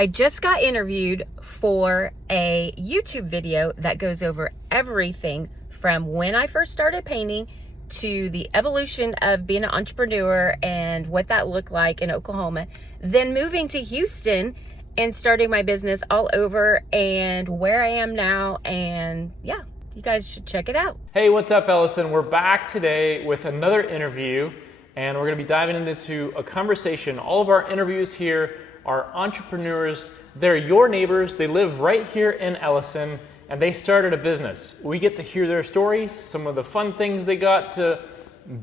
I just got interviewed for a YouTube video that goes over everything from when I first started painting to the evolution of being an entrepreneur and what that looked like in Oklahoma, then moving to Houston and starting my business all over and where I am now. And yeah, you guys should check it out. Hey, what's up, Ellison? We're back today with another interview, and we're going to be diving into a conversation. All of our interviews here are entrepreneurs. They're your neighbors. They live right here in Ellison, and they started a business. We get to hear their stories, some of the fun things they got to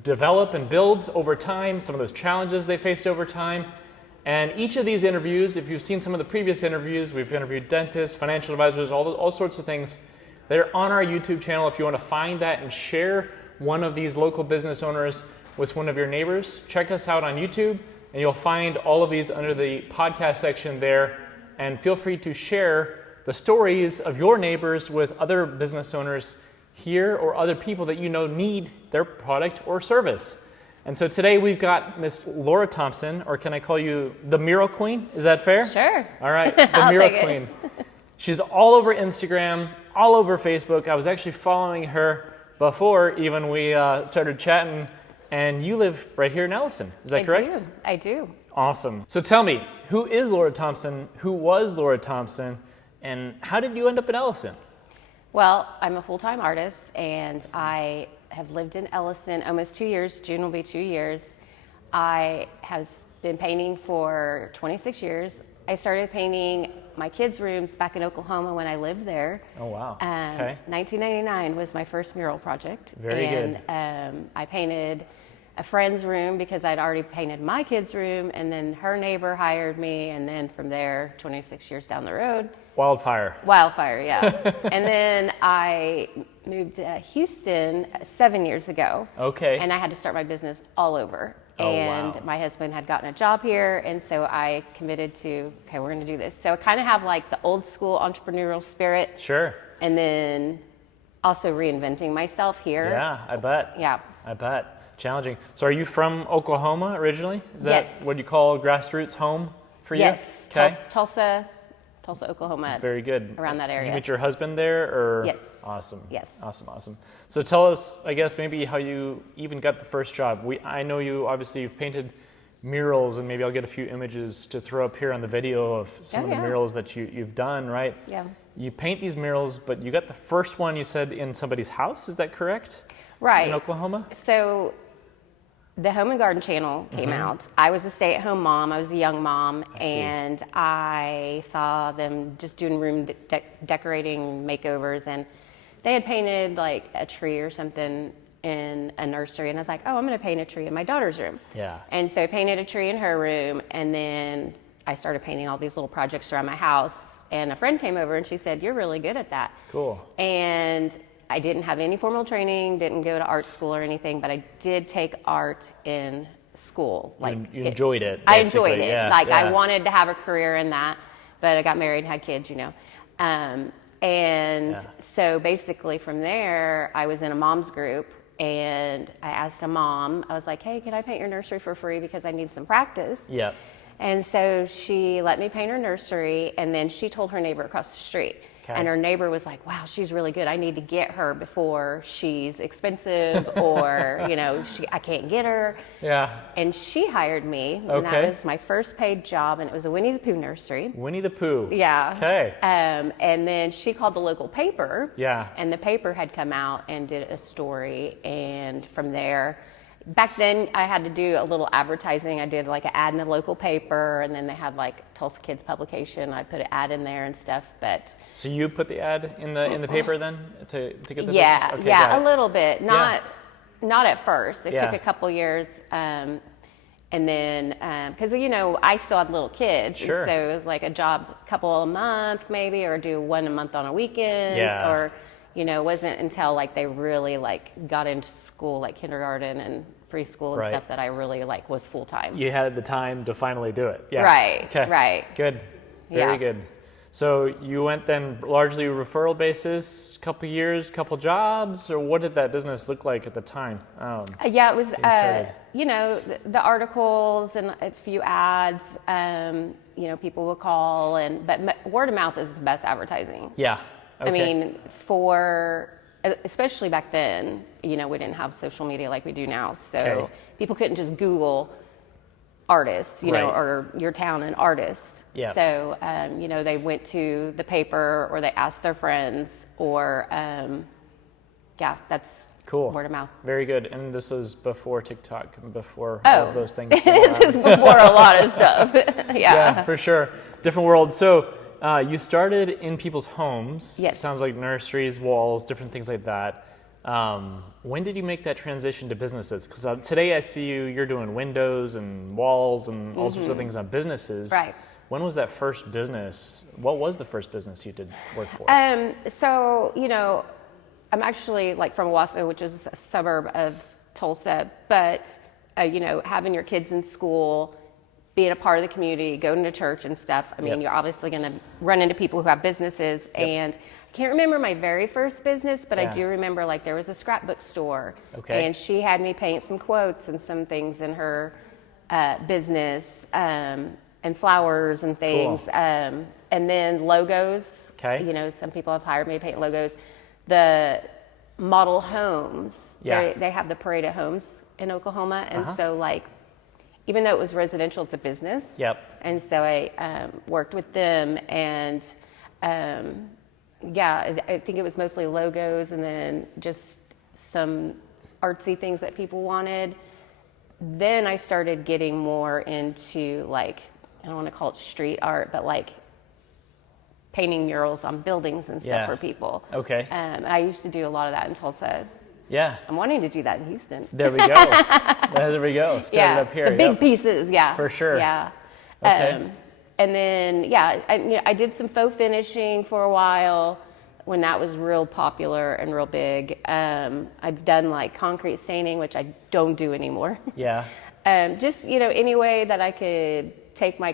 develop and build over time, some of those challenges they faced over time. And each of these interviews, if you've seen some of the previous interviews, we've interviewed dentists, financial advisors, all sorts of things. They're on our YouTube channel. If you want to find that and share one of these local business owners with one of your neighbors, check us out on YouTube, and you'll find all of these under the podcast section there. And feel free to share the stories of your neighbors with other business owners here or other people that you know need their product or service. And so today we've got Miss Laura Thompson, or can I call you the Mural Queen? Is that fair? Sure. All right, the Mural Queen. She's all over Instagram, all over Facebook. I was actually following her before even we started chatting, and you live right here in Ellison. Is that correct? I do. Awesome. So tell me, who is Laura Thompson? Who was Laura Thompson? And how did you end up in Ellison? Well, I'm a full-time artist, and I have lived in Ellison almost 2 years. June will be 2 years. I have been painting for 26 years. I started painting my kids' rooms back in Oklahoma when I lived there. Oh, wow. Okay. 1999 was my first mural project. Very good. And I painted a friend's room because I'd already painted my kids' room, and then her neighbor hired me, and then from there, 26 years down the road. Wildfire, yeah. And then I moved to Houston 7 years ago. Okay. And I had to start my business all over. Oh, and wow. My husband had gotten a job here, and so I committed to, okay, we're going to do this. So I kind of have like the old school entrepreneurial spirit. Sure. And then also reinventing myself here. Yeah, I bet. Yeah. I bet. Challenging. So are you from Oklahoma originally? Is that Yes. what you call grassroots home for you? Yes. Okay. Tulsa, Oklahoma. Very good. Around that area. Did you meet your husband there? Or? Yes. Awesome. Yes. Awesome. So tell us, I guess, maybe how you even got the first job. I know you, obviously, you've painted murals, and maybe I'll get a few images to throw up here on the video of some of the murals that you've done, right? Yeah. You paint these murals, but you got the first one, you said, in somebody's house. Is that correct? Right. In Oklahoma? So the Home and Garden channel came out. I was a stay-at-home mom. I was a young mom, and I saw them just doing room decorating makeovers, and they had painted like a tree or something in a nursery, and I was like, oh, I'm going to paint a tree in my daughter's room. Yeah. And so I painted a tree in her room, and then I started painting all these little projects around my house, and a friend came over and she said, you're really good at that. Cool. And I didn't have any formal training, didn't go to art school or anything, but I did take art in school. You enjoyed it. I enjoyed it. Yeah, I wanted to have a career in that, but I got married and had kids, So basically from there, I was in a mom's group, and I asked a mom, I was like, hey, can I paint your nursery for free because I need some practice? Yeah. And so she let me paint her nursery, and then she told her neighbor across the street. Okay. And her neighbor was like, wow, she's really good. I need to get her before she's expensive or, I can't get her. Yeah. And she hired me. And Okay. that was my first paid job, and it was a Winnie the Pooh nursery. Winnie the Pooh. Yeah. Okay. And then she called the local paper. Yeah. And the paper had come out and did a story, and from there, back then I had to do a little advertising. I did like an ad in the local paper, and then they had like Tulsa Kids publication. I put an ad in there and stuff, but. So you put the ad in the paper then to get the business? Okay, Yeah, a little bit. Not at first. It took a couple years. And then, because, I still had little kids. Sure. So it was like a job, couple a month maybe, or do one a month on a weekend. Yeah. Or, it wasn't until like they really like got into school, like kindergarten and preschool and Right. stuff, that I really like was full time. You had the time to finally do it. Yeah. Right. Okay. Right. Good. Very Yeah. good. So you went then largely referral basis, couple years, couple jobs, or what did that business look like at the time? Yeah, it was, started. the articles and a few ads, people will call, but word of mouth is the best advertising. Yeah. Okay. I mean, especially back then, we didn't have social media like we do now. So people couldn't just Google artists, or your town an artist. Yeah. So, they went to the paper or they asked their friends or, that's cool. Word of mouth. Very good. And this was before TikTok, before all of those things. This is before a lot of stuff. Yeah, for sure. Different world. So you started in people's homes. Yes. Sounds like nurseries, walls, different things like that. When did you make that transition to businesses? Because today I see you're doing windows and walls and all sorts of things on businesses. Right. When was that first business? What was the first business you did work for? So, I'm actually from Owasso, which is a suburb of Tulsa, but, having your kids in school, being a part of the community, going to church and stuff. I mean, You're obviously going to run into people who have businesses. And I can't remember my very first business, but I do remember there was a scrapbook store. Okay. And she had me paint some quotes and some things in her business, and flowers and things. Cool. And then logos. Okay. Some people have hired me to paint logos. The model homes, they have the parade of homes in Oklahoma. And so even though it was residential, it's a business. Yep. And so I worked with them and I think it was mostly logos and then just some artsy things that people wanted. Then I started getting more into I don't want to call it street art, but painting murals on buildings and stuff for people. Okay. I used to do a lot of that in Tulsa. Yeah. I'm wanting to do that in Houston. There we go. There we go. Started up here. The big pieces, For sure. Yeah. Okay. And then, I did some faux finishing for a while when that was real popular and real big. I've done concrete staining, which I don't do anymore. Yeah. Just, any way that I could take my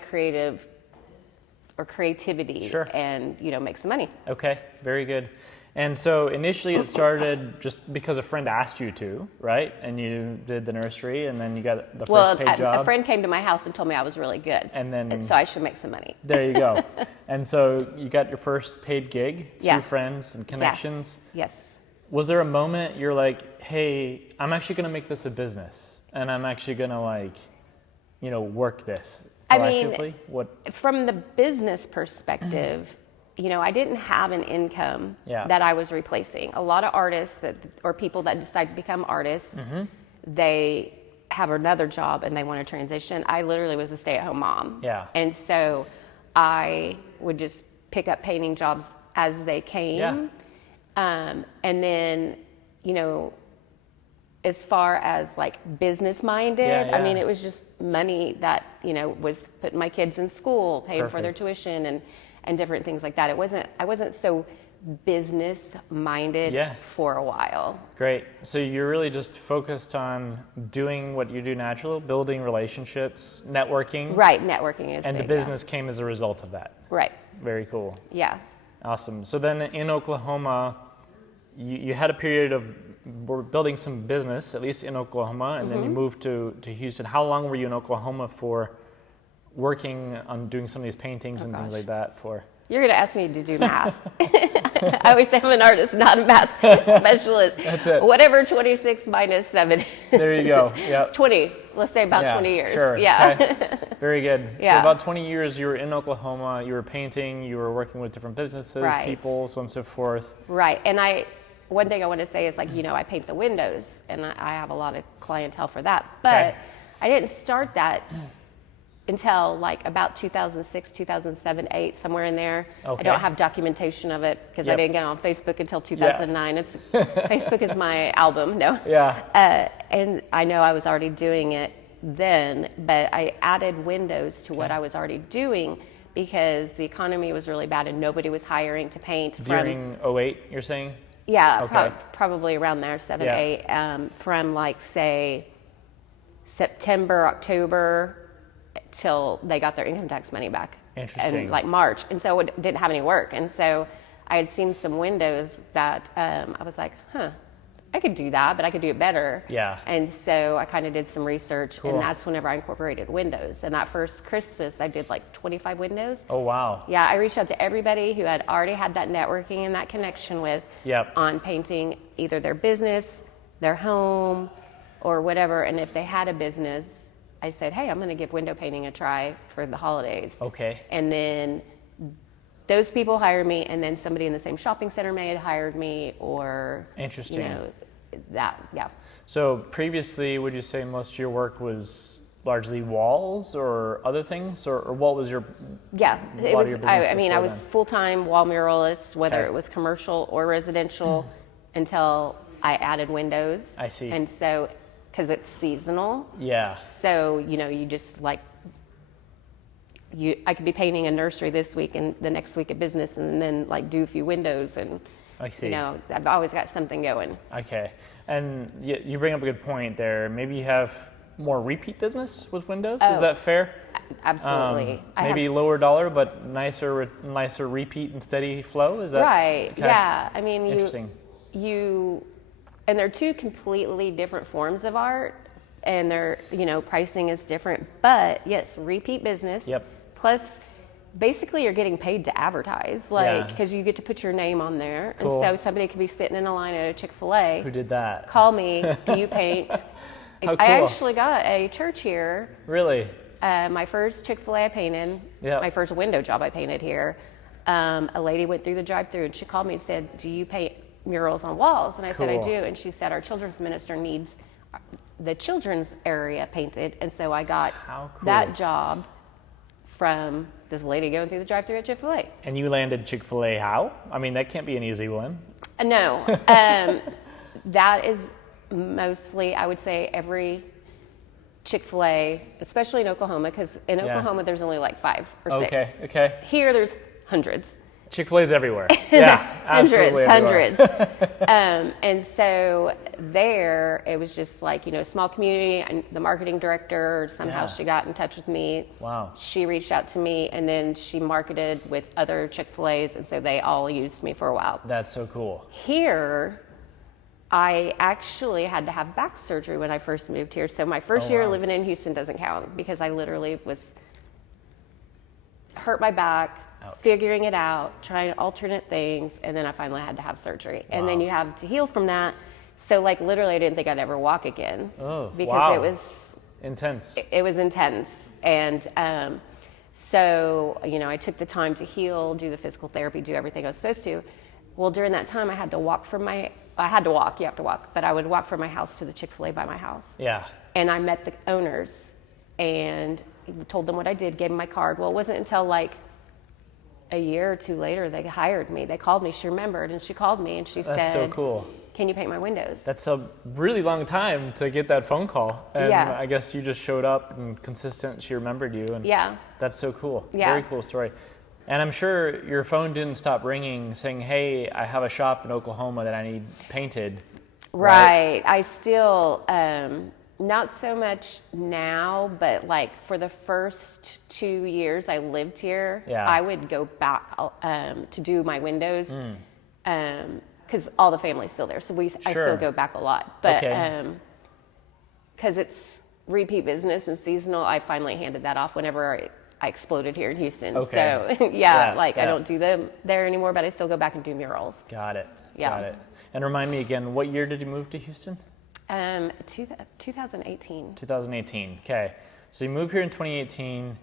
creativity and, make some money. Okay, very good. And so initially it started just because a friend asked you to, right? And you did the nursery and then you got the first paid job. A friend came to my house and told me I was really good. And so I should make some money. There you go. And so you got your first paid gig through friends and connections. Yes. Was there a moment you're like, hey, I'm actually going to make this a business and I'm actually going to work this proactively? From the business perspective, I didn't have an income that I was replacing. A lot of artists or people that decide to become artists, they have another job and they want to transition. I literally was a stay-at-home mom. Yeah. And so I would just pick up painting jobs as they came. Yeah. And then, as far as business minded, I mean, it was just money that, was putting my kids in school, paying for their tuition and different things like that. I wasn't so business minded for a while. Great. So you're really just focused on doing what you do naturally, building relationships, networking. Right, networking is and big, the business came as a result of that. Right. Very cool. Yeah. Awesome. So then in Oklahoma, you had a period of building some business, at least in Oklahoma, and then you moved to Houston. How long were you in Oklahoma for working on doing some of these paintings and things like that for? You're going to ask me to do math. I always say I'm an artist, not a math specialist. That's it. Whatever 26 minus 7. There you go. Yep. 20. Let's say about 20 years. Sure. Yeah. Okay. Very good. Yeah. So about 20 years you were in Oklahoma, you were painting, you were working with different businesses, people, so on and so forth. Right. And one thing I want to say is I paint the windows and I have a lot of clientele for that. But I didn't start that until about 2006, 2007, 8, somewhere in there. Okay. I don't have documentation of it because I didn't get on Facebook until 2009. Facebook is my album, no. Yeah. And I know I was already doing it then, but I added windows to what I was already doing because the economy was really bad and nobody was hiring to paint. During 08, you're saying? Yeah, Okay. probably around there, 7, 8, from say September, October, till they got their income tax money back. Interesting. And March. And so it didn't have any work. And so I had seen some windows that I was like, I could do that, but I could do it better. Yeah. And so I kind of did some research, Cool. and that's whenever I incorporated windows. And that first Christmas, I did like 25 windows. Oh, wow. Yeah, I reached out to everybody who had already had that networking and that connection with on painting either their business, their home, or whatever. And if they had a business, I said, hey, I'm going to give window painting a try for the holidays. Okay. And then those people hired me, and then somebody in the same shopping center may have hired me, or Interesting. You know, that, yeah. So previously, would you say most of your work was largely walls or other things, or what was your it was. I mean, I was then? full-time wall muralist, whether Okay. it was commercial or residential, until I added windows. I see. And so, because it's seasonal, Yeah. so you know, you just like. I could be painting a nursery this week and the next week a business, and then like do a few windows, and I see. you know, I've always got something going. Okay. And you bring up a good point there. Maybe you have more repeat business with windows. Is that fair? Absolutely. Maybe lower dollar, but nicer repeat and steady flow. Is that right? Okay. Yeah. I mean, Interesting. And they're two completely different forms of art, and their pricing is different. But yes, repeat business. Yep. Plus, basically, you're getting paid to advertise, like, because you get to put your name on there. Cool. And so somebody could be sitting in a line at a Chick-fil-A. Who did that? Call me. Do you paint? How cool. I actually got a church here. Really? My first Chick-fil-A I painted. Yeah. My first window job I painted here. A lady went through the drive-through and she called me and said, "Do you paint murals on walls?" And I said, "I Cool. do." And she said, "Our children's minister needs the children's area painted." And so I got How cool. that job from this lady going through the drive-through at Chick-fil-A. And you landed Chick-fil-A how? I mean, that can't be an easy one. No, that is mostly, I would say, every Chick-fil-A, especially in Oklahoma, because in Oklahoma there's only like 5 or 6. Okay. Here there's hundreds. Chick-fil-A's everywhere. Yeah, absolutely everywhere. Hundreds. And so there, it was just like, small community, and the marketing director, somehow she got in touch with me. Wow. She reached out to me, and then she marketed with other Chick-fil-A's, and so they all used me for a while. That's so cool. Here, I actually had to have back surgery when I first moved here. So my first year living in Houston doesn't count, because I literally was hurt my back, figuring it out, trying alternate things, and then I finally had to have surgery. And then you have to heal from that. So like literally I didn't think I'd ever walk again. Oh, because wow. it was Intense. It was intense. And so, I took the time to heal, do the physical therapy, do everything I was supposed to. Well, during that time I had to walk, you have to walk, but I would walk from my house to the Chick-fil-A by my house. Yeah. And I met the owners and told them what I did, gave them my card. Well, it wasn't until like a year or two later they hired me. They called me. She remembered, and she called me and she said, That's so cool. "Can you paint my windows?" That's a really long time to get that phone call. And Yeah. I guess you just showed up and consistent. She remembered you. And Yeah. That's so cool. Yeah. Very cool story. And I'm sure your phone didn't stop ringing saying, "Hey, I have a shop in Oklahoma that I need painted." Right. I still, not so much now, but like for the first 2 years I lived here, I would go back to do my windows because all the family's still there. So I still go back a lot. But because it's repeat business and seasonal, I finally handed that off whenever I exploded here in Houston. Okay. So I don't do them there anymore, but I still go back and do murals. Got it. Yeah. Got it. And remind me again, what year did you move to Houston? 2018. 2018. Okay. So you moved here in 2018.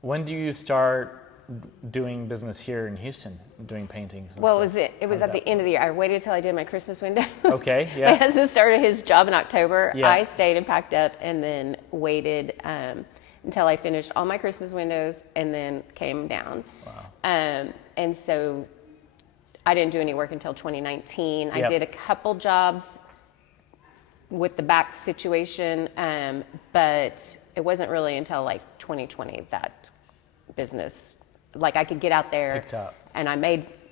When do you start doing business here in Houston, doing paintings? Well, it was at the end of the year. I waited till I did my Christmas window. Okay, yeah. My husband started his job in October. Yeah. I stayed and packed up and then waited until I finished all my Christmas windows and then came down. Wow. And so I didn't do any work until 2019. Yep. I did a couple jobs with the back situation, but it wasn't really until like 2020 that business, like I could get out there picked up. And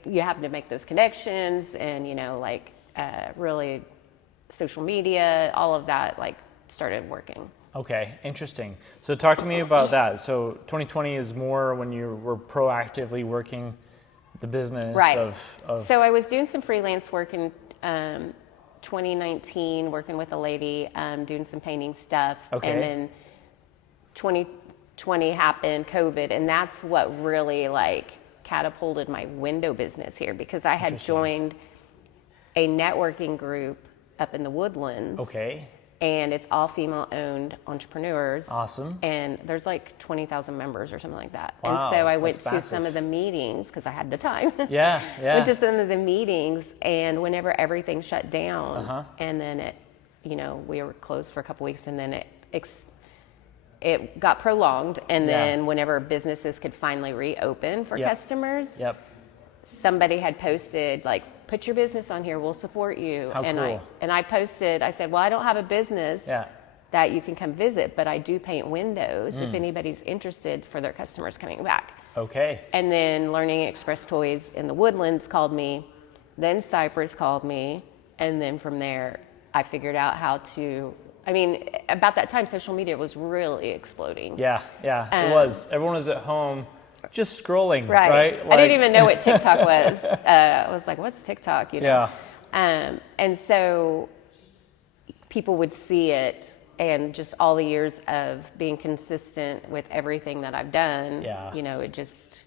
you have to make those connections and, really social media, all of that, like started working. Okay, interesting. So talk to me about that. So 2020 is more when you were proactively working the business right. of... So I was doing some freelance work in 2019 working with a lady, doing some painting stuff. Okay. And then 2020 happened, COVID, and that's what really like catapulted my window business here, because I had joined a networking group up in the Woodlands. Okay. And it's all female-owned entrepreneurs. Awesome. And there's like 20,000 members or something like that. Wow, and so I went that's to massive. some of the meetings because I had the time. Yeah. Went to some of the meetings, and whenever everything shut down, Uh-huh. and then it, we were closed for a couple weeks, and then it got prolonged, and then whenever businesses could finally reopen for customers, somebody had posted like, put your business on here, we'll support you. How cool. I posted, I said, well, I don't have a business that you can come visit, but I do paint windows if anybody's interested for their customers coming back. Okay. And then Learning Express Toys in the Woodlands called me, then Cypress called me, and then from there I figured out how to, about that time social media was really exploding. Yeah, it was. Everyone was at home just scrolling, right? I didn't even know what TikTok was. I was like, what's TikTok? Yeah. And so people would see it, and just all the years of being consistent with everything that I've done, it just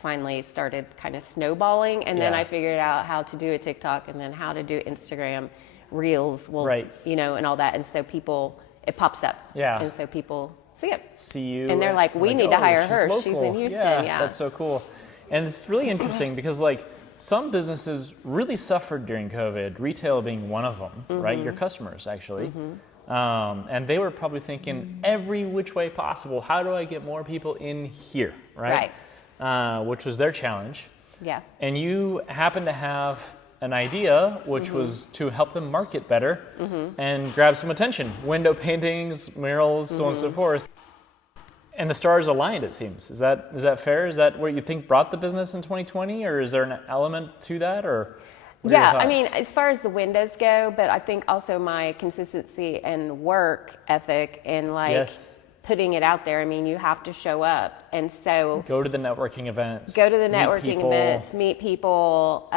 finally started kind of snowballing. And then I figured out how to do a TikTok, and then how to do Instagram Reels, and all that. And so it pops up. Yeah. And so people see it. See you. And they're like, we need to hire her. Local. She's in Houston. Yeah. That's so cool. And it's really interesting because like some businesses really suffered during COVID, retail being one of them, right? Your customers actually. And they were probably thinking every which way possible, how do I get more people in here, right? Which was their challenge. Yeah. And you happen to have an idea, which was to help them market better and grab some attention. Window paintings, murals, so on and so forth. And the stars aligned, it seems. Is that fair? Is that what you think brought the business in 2020, or is there an element to that, or? What are your thoughts? As far as the windows go, but I think also my consistency and work ethic and putting it out there. You have to show up, and so go to the networking events. Meet people.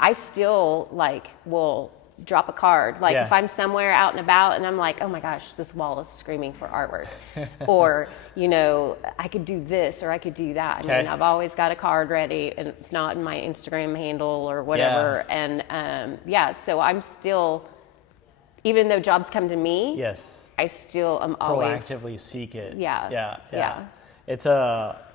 I still will drop a card. If I'm somewhere out and about and I'm like, oh my gosh, this wall is screaming for artwork. Or, I could do this or I could do that. I've always got a card ready, and if not in my Instagram handle or whatever. And so I'm still, even though jobs come to me, I still am always proactively seek it. Yeah.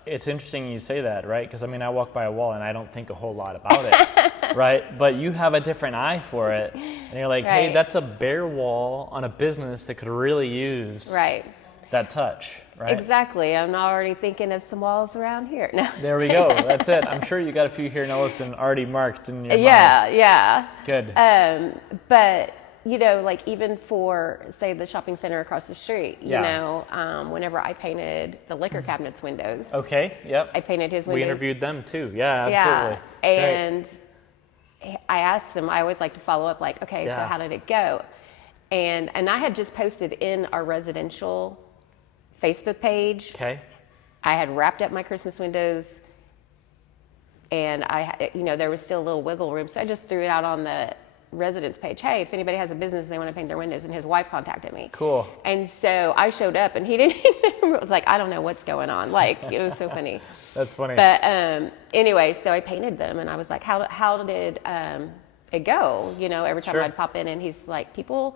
It's interesting you say that, right? Because I walk by a wall and I don't think a whole lot about it, right? But you have a different eye for it, and you're like, hey, that's a bare wall on a business that could really use that touch, right? Exactly. I'm already thinking of some walls around here. No. There we go. That's it. I'm sure you got a few here in Ellison already marked in your mind. Yeah. Good. But even for, say, the shopping center across the street, whenever I painted the liquor cabinets windows. Okay, yep. I painted his windows. We interviewed them too. Yeah, absolutely. Yeah. And I asked them, I always like to follow up, so how did it go? And I had just posted in our residential Facebook page. Okay. I had wrapped up my Christmas windows, and there was still a little wiggle room, so I just threw it out on the residence page. Hey, if anybody has a business and they want to paint their windows, and his wife contacted me. Cool. And so I showed up, and he didn't. It was like, I don't know what's going on. It was so funny. That's funny. But anyway, so I painted them, and I was like, how did it go? Every time I'd pop in, and he's like, people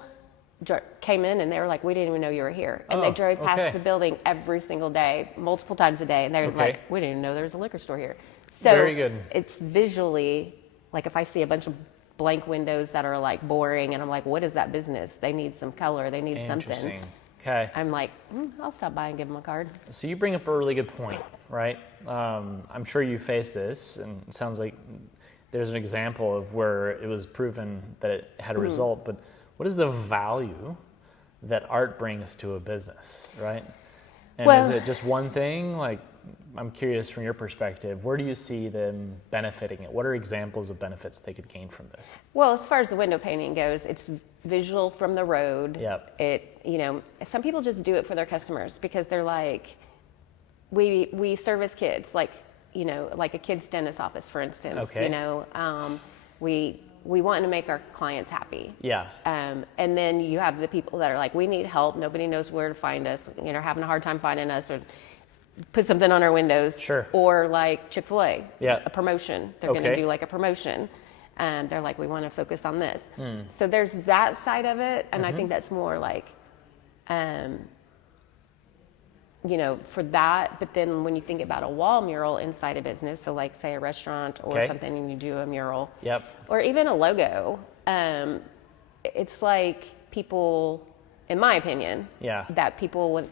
came in and they were like, we didn't even know you were here, and they drove past the building every single day, multiple times a day, and they were like, we didn't even know there was a liquor store here. So very good. It's visually if I see a bunch of blank windows that are boring, and I'm like, what is that business? They need some color, they need something. Okay. I'm like, I'll stop by and give them a card. So you bring up a really good point, right? I'm sure you face this, and it sounds like there's an example of where it was proven that it had a result, but what is the value that art brings to a business, right? And is it just one thing? I'm curious from your perspective, where do you see them benefiting it? What are examples of benefits they could gain from this? Well, as far as the window painting goes, it's visual from the road. Yep. Some people just do it for their customers because they're like, we service kids, like a kid's dentist office, for instance. Okay. we want to make our clients happy. Yeah. And then you have the people that are like, we need help. Nobody knows where to find us. Having a hard time finding us, or put something on our windows. Sure. Or like Chick-fil-A, Yeah. a promotion. They're going to do like a promotion. And they're like, we want to focus on this. So there's that side of it. And I think that's more like, for that. But then when you think about a wall mural inside a business, so like say a restaurant or something, and you do a mural, or even a logo, it's like people, in my opinion, that people would,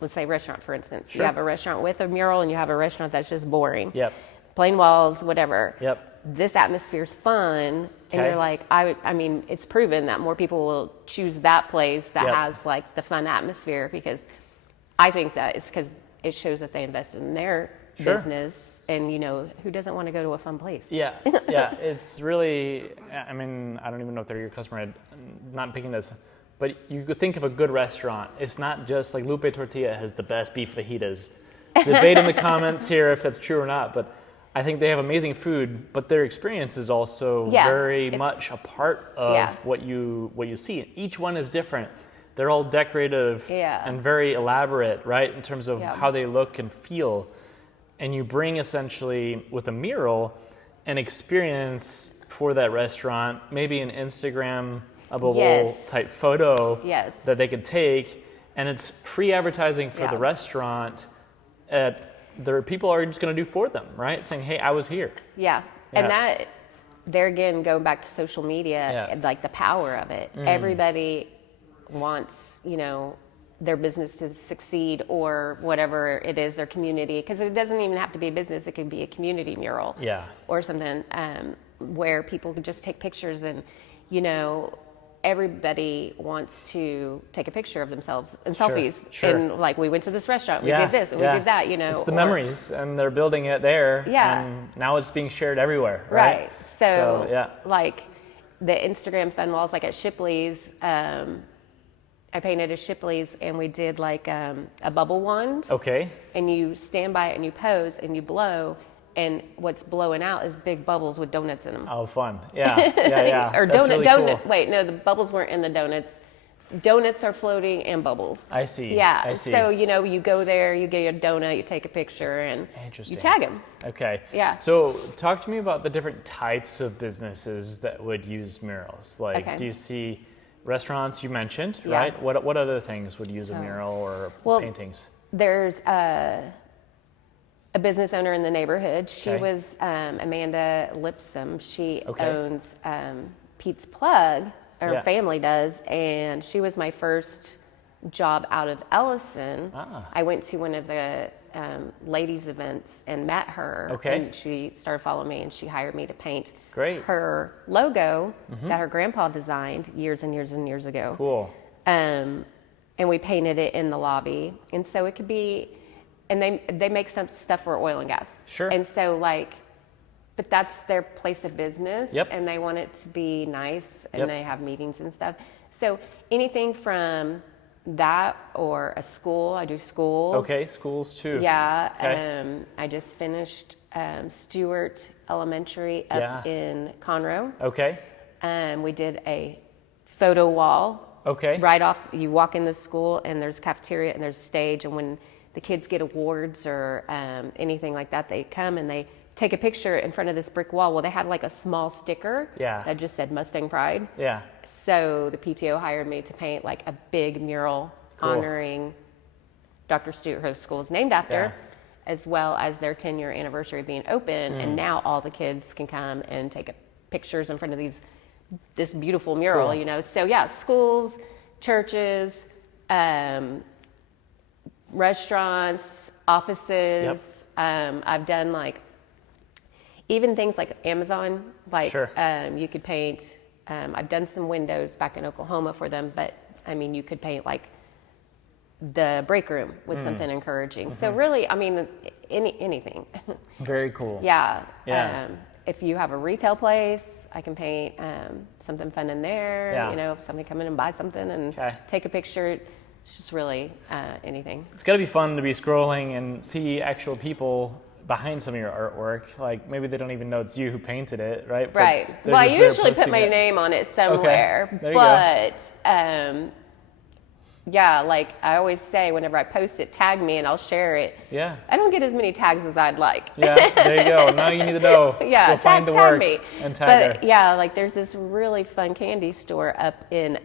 let's say restaurant, for instance. Sure. You have a restaurant with a mural and you have a restaurant that's just boring. Plain walls, whatever. Yep. This atmosphere's fun, and you're like, I mean, it's proven that more people will choose that place that has like the fun atmosphere, because I think that it's because it shows that they invest in their business, and who doesn't want to go to a fun place? Yeah, it's really, I mean, I don't even know if they're your customer, I'm not picking this, but you could think of a good restaurant. It's not just like Lupe Tortilla has the best beef fajitas. Debate in the comments here if that's true or not, but I think they have amazing food, but their experience is also very much a part of what you see. Each one is different. They're all decorative and very elaborate, right, in terms of how they look and feel. And you bring essentially with a mural an experience for that restaurant, maybe an Instagram-able type photo that they could take, and it's free advertising for the restaurant. People are just going to do for them, right? Saying, hey, I was here. And that, there again, going back to social media, like the power of it. Everybody wants, their business to succeed, or whatever it is, their community, because it doesn't even have to be a business. It could be a community mural or something, where people can just take pictures, and, everybody wants to take a picture of themselves and selfies. And like, we went to this restaurant, we did this, and we did that, It's the memories, and they're building it there. And now it's being shared everywhere, right? So like the Instagram fun walls, like at Shipley's, I painted a Shipley's, and we did like a bubble wand. And you stand by it and you pose and you blow, and what's blowing out is big bubbles with donuts in them. Oh, fun. Yeah. Or That's donut. Cool. Wait, no, the bubbles weren't in the donuts. Donuts are floating and bubbles. I see. Yeah. So, you go there, you get a donut, you take a picture, and you tag them. Yeah. So talk to me about the different types of businesses that would use murals. Like, do you see restaurants you mentioned, right? What other things would use a mural or paintings? There's a business owner in the neighborhood. She was Amanda Lipsum. She owns Pete's Plug. Her family does, and she was my first job out of Ellison. I went to one of the ladies' events and met her, and she started following me, and she hired me to paint her logo that her grandpa designed years and years and years ago. Cool. And we painted it in the lobby, and so it could be, and they make some stuff for oil and gas. And so but that's their place of business, and they want it to be nice, and they have meetings and stuff. So anything from that, or a school. I do schools. Schools too. I just finished Stewart Elementary up in Conroe. We did a photo wall. Right off, you walk in the school, and there's cafeteria and there's stage, and when the kids get awards or anything like that, they come and they take a picture in front of this brick wall. Well, they had like a small sticker that just said Mustang Pride. So the PTO hired me to paint like a big mural honoring Dr. Stewart, who the school is named after, as well as their 10-year anniversary of being open. And now all the kids can come and take pictures in front of this beautiful mural, So schools, churches, restaurants, offices. I've done like even things like Amazon, you could paint. I've done some windows back in Oklahoma for them, but I mean, you could paint like the break room with something encouraging. So really, I mean, anything. Very cool. If you have a retail place, I can paint something fun in there. If somebody come in and buy something and take a picture. It's just really anything. It's got to be fun to be scrolling and see actual people behind some of your artwork. Like maybe they don't even know it's you who painted it, right? But Right. they're Well, I just there usually put posting my it. name on it somewhere. Okay. There you go. But yeah, like I always say, whenever I post it, tag me and I'll share it. Yeah. I don't get as many tags as I'd like. Yeah, there you go. Now you need to know. Yeah, Go find the tag work me. and tag But her. yeah, like there's this really fun candy store up in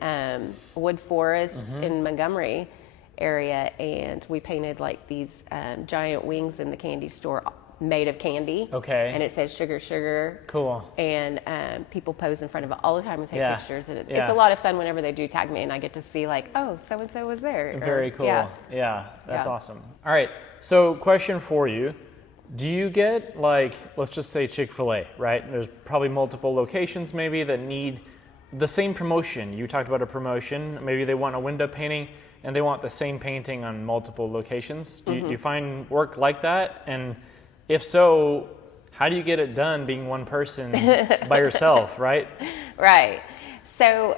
Wood Forest Mm-hmm. in Montgomery area, and we painted like these giant wings in the candy store made of candy. Okay. And it says sugar, sugar. Cool. And people pose in front of it all the time and take Yeah. pictures. And it's Yeah. a lot of fun whenever they do tag me and I get to see like, oh, so-and-so was there. Or, Very cool. Yeah, that's Yeah. awesome. All right. So question for you. Do you get like, let's just say Chick-fil-A, right? There's probably multiple locations maybe that need the same promotion. You talked about a promotion. Maybe they want a window painting and they want the same painting on multiple locations. Do you find work like that? And if so, how do you get it done being one person by yourself, right? Right. So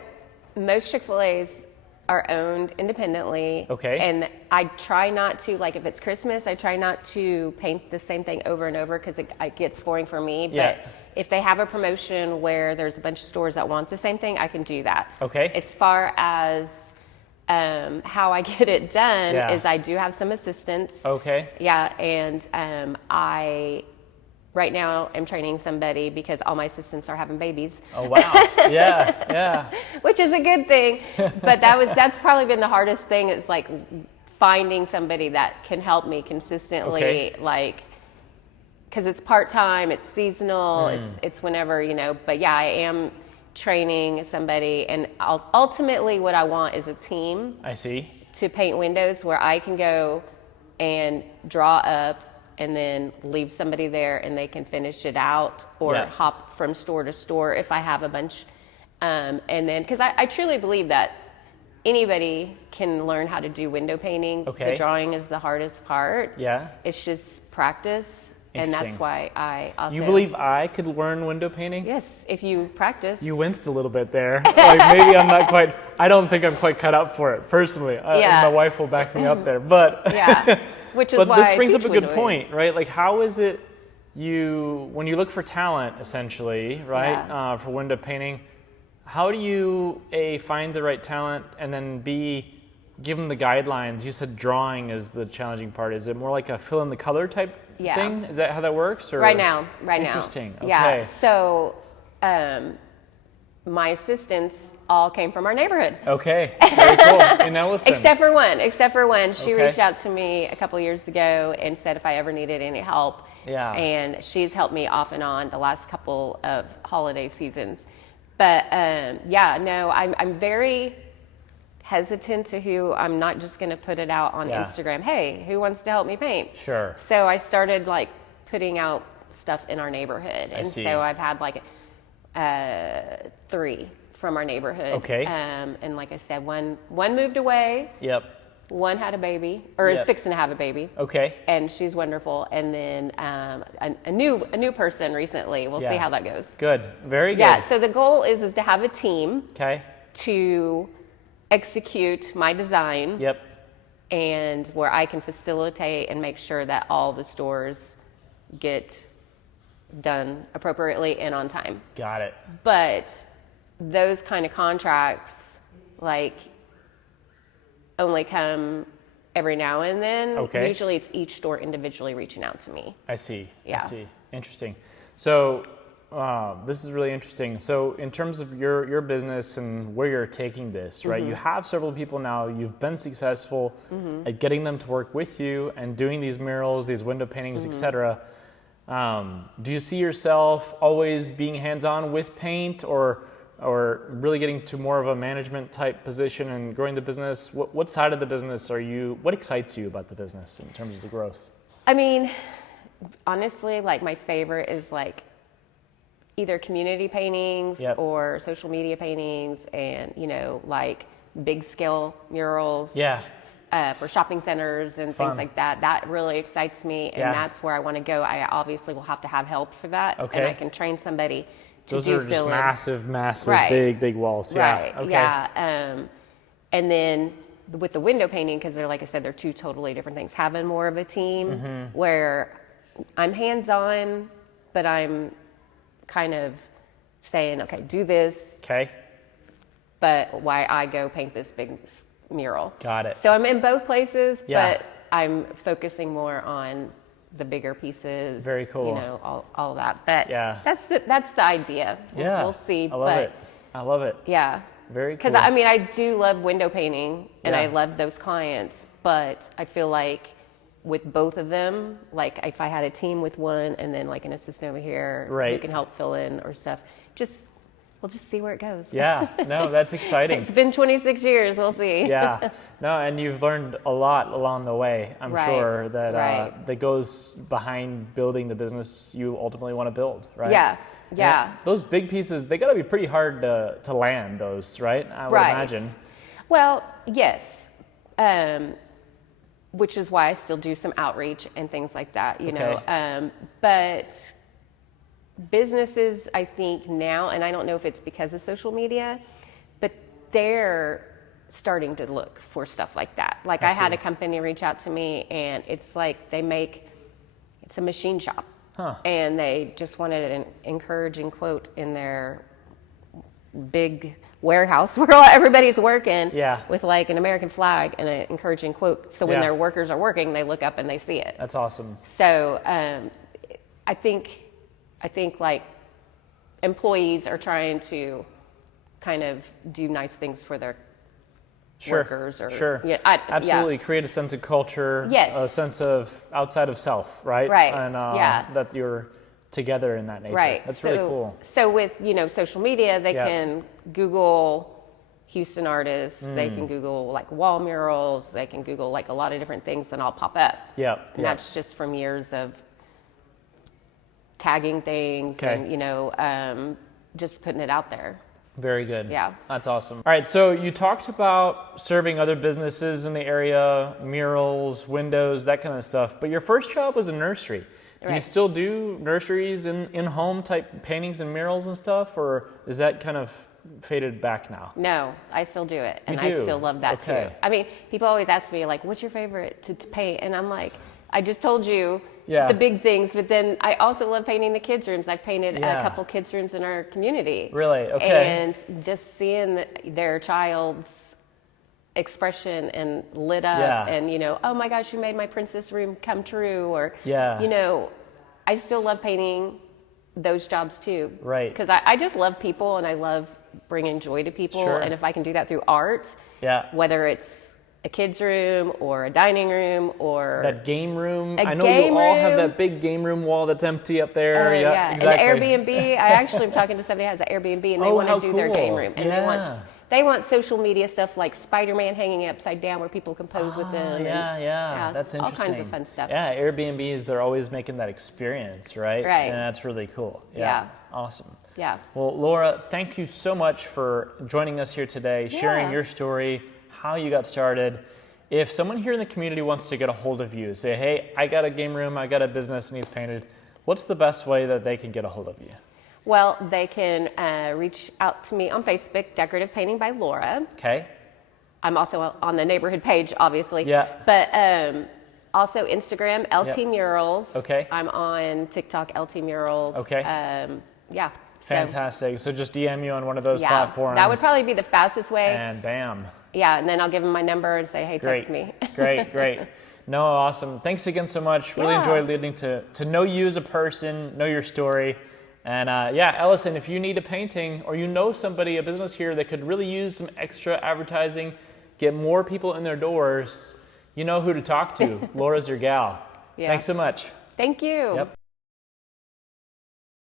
most Chick-fil-A's are owned independently. Okay. And I try not to, like if it's Christmas, I try not to paint the same thing over and over because it gets boring for me. Yeah. But if they have a promotion where there's a bunch of stores that want the same thing, I can do that. Okay. As far as how I get it done Yeah. is I do have some assistants. Okay. Yeah, and I right now am training somebody because all my assistants are having babies. Oh, wow. Yeah, yeah. Which is a good thing, but that's probably been the hardest thing is like finding somebody that can help me consistently, Okay. like because it's part-time, it's seasonal, it's whenever, but yeah, I am training somebody, and ultimately what I want is a team I see. to paint windows where I can go and draw up and then leave somebody there and they can finish it out or Yeah. hop from store to store if I have a bunch. And then, because I truly believe that anybody can learn how to do window painting. Okay. The drawing is the hardest part. Yeah. It's just practice. And that's Interesting. why I also... You believe I could learn window painting? Yes, if you practice. You winced a little bit there. Like maybe I'm not quite, I don't think I'm quite cut out for it personally. Yeah. My wife will back me up there. But Yeah, which is but why this I brings up teach a good windowing. point, right? Like how is it when you look for talent essentially, right? Yeah. For window painting, how do you A, find the right talent and then B, give them the guidelines? You said drawing is the challenging part. Is it more like a fill in the color type Yeah. thing? Is that how that works? Or? Right now. Interesting. Okay. Yeah. So, my assistants all came from our neighborhood. Okay. Very cool. And now listen. Except for one. She Okay. reached out to me a couple years ago and said if I ever needed any help. Yeah. And she's helped me off and on the last couple of holiday seasons. But yeah, no, I'm very hesitant to who I'm not just going to put it out on Yeah. Instagram. Hey, who wants to help me paint? Sure. So I started like putting out stuff in our neighborhood, and see. so I've had like 3 from our neighborhood. Okay. And like I said, one moved away, Yep. one had a baby, or is Yep. fixing to have a baby. Okay. And she's wonderful. And then a new person recently. We'll see Yeah. how that goes. Good. Very good. Yeah. So the goal is to have a team Okay. to execute my design. Yep. And where I can facilitate and make sure that all the stores get done appropriately and on time. Got it. But those kind of contracts, like, only come every now and then. Okay. Usually it's each store individually reaching out to me. I see. Yeah. I see. Interesting. So this is really interesting. So in terms of your business and where you're taking this, right? You have several people now. You've been successful at getting them to work with you and doing these murals, these window paintings, etc. Do you see yourself always being hands-on with paint, or really getting to more of a management type position and growing the business? What side of the business what excites you about the business in terms of the growth? I mean, honestly, like my favorite is like either community paintings Yep. or social media paintings, and like big scale murals. Yeah. For shopping centers and Fun. things like that. That really excites me, and Yeah. that's where I want to go. I obviously will have to have help for that, Okay. and I can train somebody to Those do are just fill-in. massive, Right. big walls. Right. Yeah. Okay. Yeah. And then with the window painting, because they're, like I said, they're 2 totally different things. Having more of a team Mm-hmm. where I'm hands-on, but I'm kind of saying, okay, do this, Okay. but why I go paint this big mural. Got it. So I'm in both places, Yeah. but I'm focusing more on the bigger pieces. Very cool. You know, all that. But Yeah. that's the idea. Yeah. We'll see. I love it. I love it. Yeah. Very cool. Because I mean, I do love window painting, and Yeah. I love those clients. But I feel like with both of them, like if I had a team with one and then like an assistant over here who Right. can help fill in or stuff, we'll just see where it goes. Yeah. No, that's exciting. It's been 26 years. We'll see. Yeah. No, and you've learned a lot along the way, I'm Right. sure, that Right. that goes behind building the business you ultimately want to build, right? Yeah. Yeah. And those big pieces, they got to be pretty hard to land those, right? I would Right. imagine. Well, yes. Which is why I still do some outreach and things like that, you know. But businesses, I think now, and I don't know if it's because of social media, but they're starting to look for stuff like that. Like I had see. a company reach out to me, and it's like it's a machine shop. Huh. And they just wanted an encouraging quote in their big warehouse where everybody's working Yeah. with like an American flag and an encouraging quote. So when Yeah. their workers are working, they look up and they see it. That's awesome. So I think like employees are trying to kind of do nice things for their workers. Or, Sure. Yeah, Absolutely. Create a sense of culture. Yes. A sense of outside of self, right? Right. And Yeah. that you're together in that nature. Right. That's really cool. So with, social media, they Yeah. can Google Houston artists, they can Google like wall murals, they can Google like a lot of different things and I'll pop up. Yeah. And that's just from years of tagging things Okay. and, just putting it out there. Very good. Yeah. That's awesome. All right, so you talked about serving other businesses in the area, murals, windows, that kind of stuff, but your first job was a nursery. Do you Right. still do nurseries in-home type paintings and murals and stuff, or is that kind of faded back now? No, I still do it, and You I do? still love that Okay. too. I mean, people always ask me like, "What's your favorite to paint?" And I'm like, "I just told you Yeah. the big things, but then I also love painting the kids' rooms. I've painted Yeah. a couple kids' rooms in our community. Really? Okay. And just seeing their child's expression and lit up, Yeah. and oh my gosh, you made my princess room come true, or Yeah. I still love painting those jobs too. Right. Because I just love people and I love bringing joy to people. Sure. And if I can do that through art, Yeah. whether it's a kid's room or a dining room or That game room. A I know game you all have room. that big game room wall that's empty up there. yeah, exactly. an Airbnb. I actually am talking to somebody who has an Airbnb and they Oh, want how to do their cool. game room. And Yeah. they want social media stuff like Spider-Man hanging upside down where people can pose with them. Yeah. That's all interesting. kinds of fun stuff. Yeah, Airbnbs, they're always making that experience, right? Right. And that's really cool. Yeah. Awesome. Yeah. Well, Laura, thank you so much for joining us here today, sharing Yeah. your story, how you got started. If someone here in the community wants to get a hold of you, say, hey, I got a game room, I got a business needs painted, what's the best way that they can get a hold of you? Well, they can reach out to me on Facebook, Decorative Painting by Laura. Okay. I'm also on the neighborhood page, obviously. Yeah. But also Instagram, LT Yep. Murals. Okay. I'm on TikTok, LT Murals. Okay. Yeah. Fantastic. So just DM you on one of those Yeah, platforms. that would probably be the fastest way. And bam. Yeah, and then I'll give them my number and say, hey, text me. Great. No, awesome. Thanks again so much. Really Yeah. enjoyed getting to know you as a person, know your story. And Ellison, if you need a painting or you know somebody, a business here that could really use some extra advertising, get more people in their doors, you know who to talk to. Laura's your gal. Yeah. Thanks so much. Thank you. Yep.